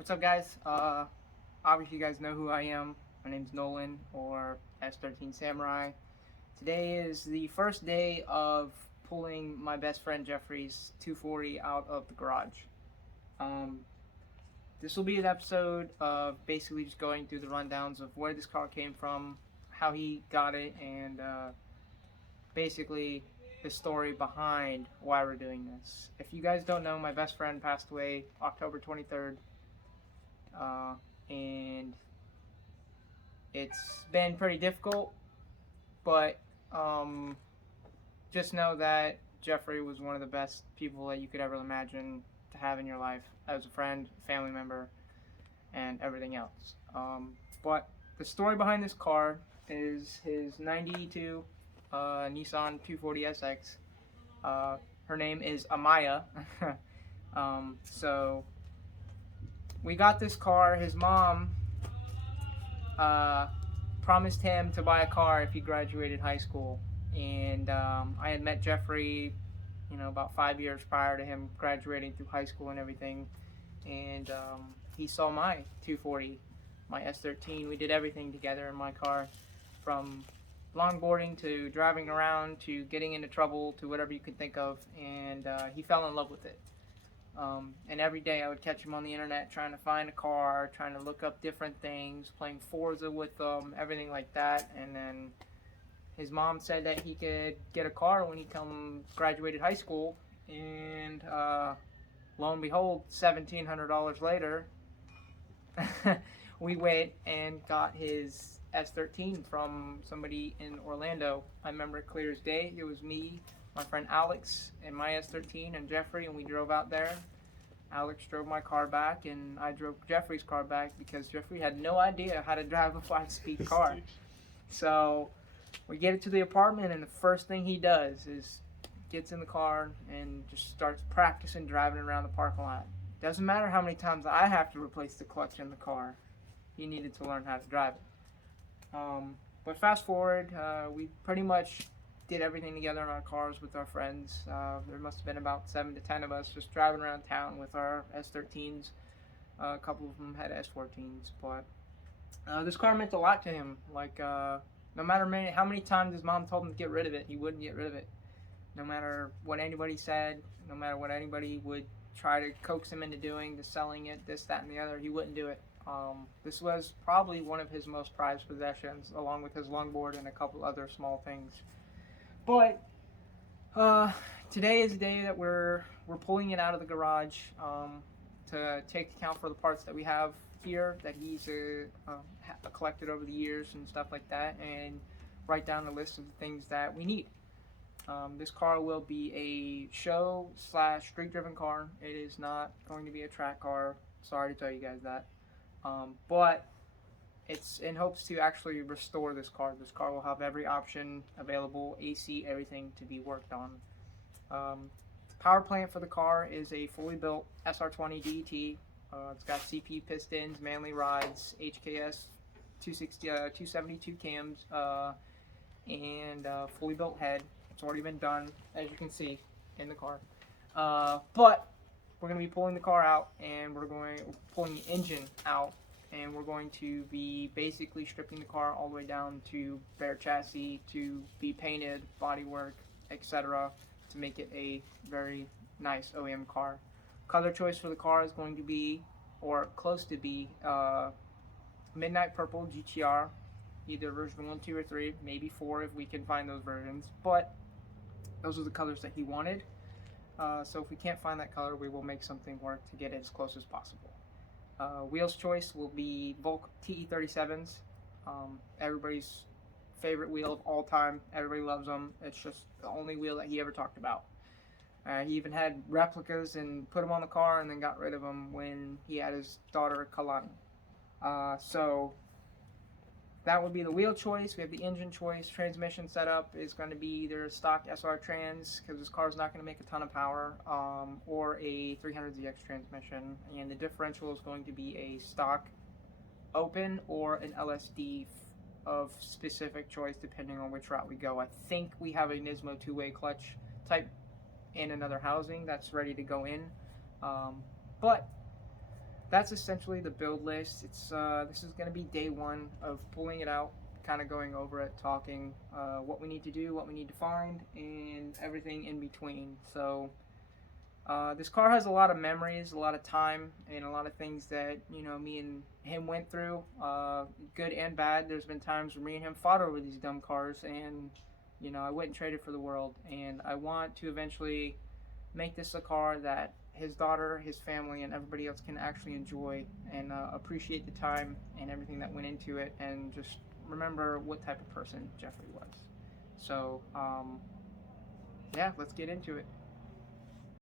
What's up, guys? Obviously, you guys know who I am. My name's Nolan, or S13 Samurai. Today is the first day of pulling my best friend Jeffrey's 240 out of the garage. Um, this will be an episode of basically just going through the rundowns of where this car came from, how he got it, and basically the story behind why we're doing this. If you guys don't know, my best friend passed away October 23rd. And it's been pretty difficult, but um, just know that Jeffrey was one of the best people that you could ever imagine to have in your life as a friend, family member, and everything else. But the story behind this car is his 92 Nissan 240SX. Her name is Amaya. So we got this car. His mom promised him to buy a car if he graduated high school. And I had met Jeffrey, about 5 years prior to him graduating through high school and everything. And he saw my 240, my S13. We did everything together in my car, from longboarding to driving around to getting into trouble to whatever you could think of. And he fell in love with it. And every day I would catch him on the internet trying to find a car, trying to look up different things, playing Forza with them, everything like that. And then his mom said that he could get a car when he graduated high school. And lo and behold, $1,700 later, we went and got his S13 from somebody in Orlando. I remember it clear as day. It was me, my friend Alex, and my S13 and Jeffrey, and we drove out there. Alex drove my car back, and I drove Jeffrey's car back because Jeffrey had no idea how to drive a 5-speed car. So we get it to the apartment, and the first thing he does is gets in the car and just starts practicing driving around the parking lot. Doesn't matter how many times I have to replace the clutch in the car. He needed to learn how to drive it. But fast forward, we pretty much did everything together in our cars with our friends. There must have been about 7 to 10 of us just driving around town with our S13s. A couple of them had S14s, but this car meant a lot to him. No matter how many times his mom told him to get rid of it, he wouldn't get rid of it. No matter what anybody said, no matter what anybody would try to coax him into doing, to selling it, this, that, and the other, he wouldn't do it. This was probably one of his most prized possessions, along with his longboard and a couple other small things. But today is the day that we're pulling it out of the garage to take account for the parts that we have here that he's collected over the years and stuff like that, and write down a list of the things that we need. This car will be a show / street driven car. It is not going to be a track car. Sorry to tell you guys that. But it's in hopes to actually restore this car. This car will have every option available, AC, everything to be worked on. Power plant for the car is a fully built SR20 DET. It's got CP pistons, manly rides, HKS 272 cams, and fully built head. It's already been done, as you can see, in the car. But we're going to be pulling the car out, and we're pulling the engine out, and we're going to be basically stripping the car all the way down to bare chassis to be painted, bodywork, etc., to make it a very nice OEM car. Color choice for the car is going to be, or close to be, Midnight Purple GTR, either version 1, 2, or 3, maybe 4 if we can find those versions, but those are the colors that he wanted. So if we can't find that color, we will make something work to get it as close as possible. Wheels choice will be Volk TE37s. Everybody's favorite wheel of all time. Everybody loves them. It's just the only wheel that he ever talked about. He even had replicas and put them on the car and then got rid of them when he had his daughter Kalani. So that would be the wheel choice. We have the engine choice. Transmission setup is going to be either stock SR trans, because this car is not going to make a ton of power, or a 300ZX transmission. And the differential is going to be a stock open or an LSD of specific choice, depending on which route we go. I think we have a Nismo two-way clutch type in another housing that's ready to go in. But that's essentially the build list. It's this is going to be day one of pulling it out, kind of going over it, talking what we need to do, what we need to find, and everything in between. So this car has a lot of memories, a lot of time, and a lot of things that me and him went through, good and bad. There's been times where me and him fought over these dumb cars, and I wouldn't trade it for the world. And I want to eventually make this a car that his daughter, his family, and everybody else can actually enjoy and appreciate the time and everything that went into it, and just remember what type of person Jeffery was. So, yeah, let's get into it.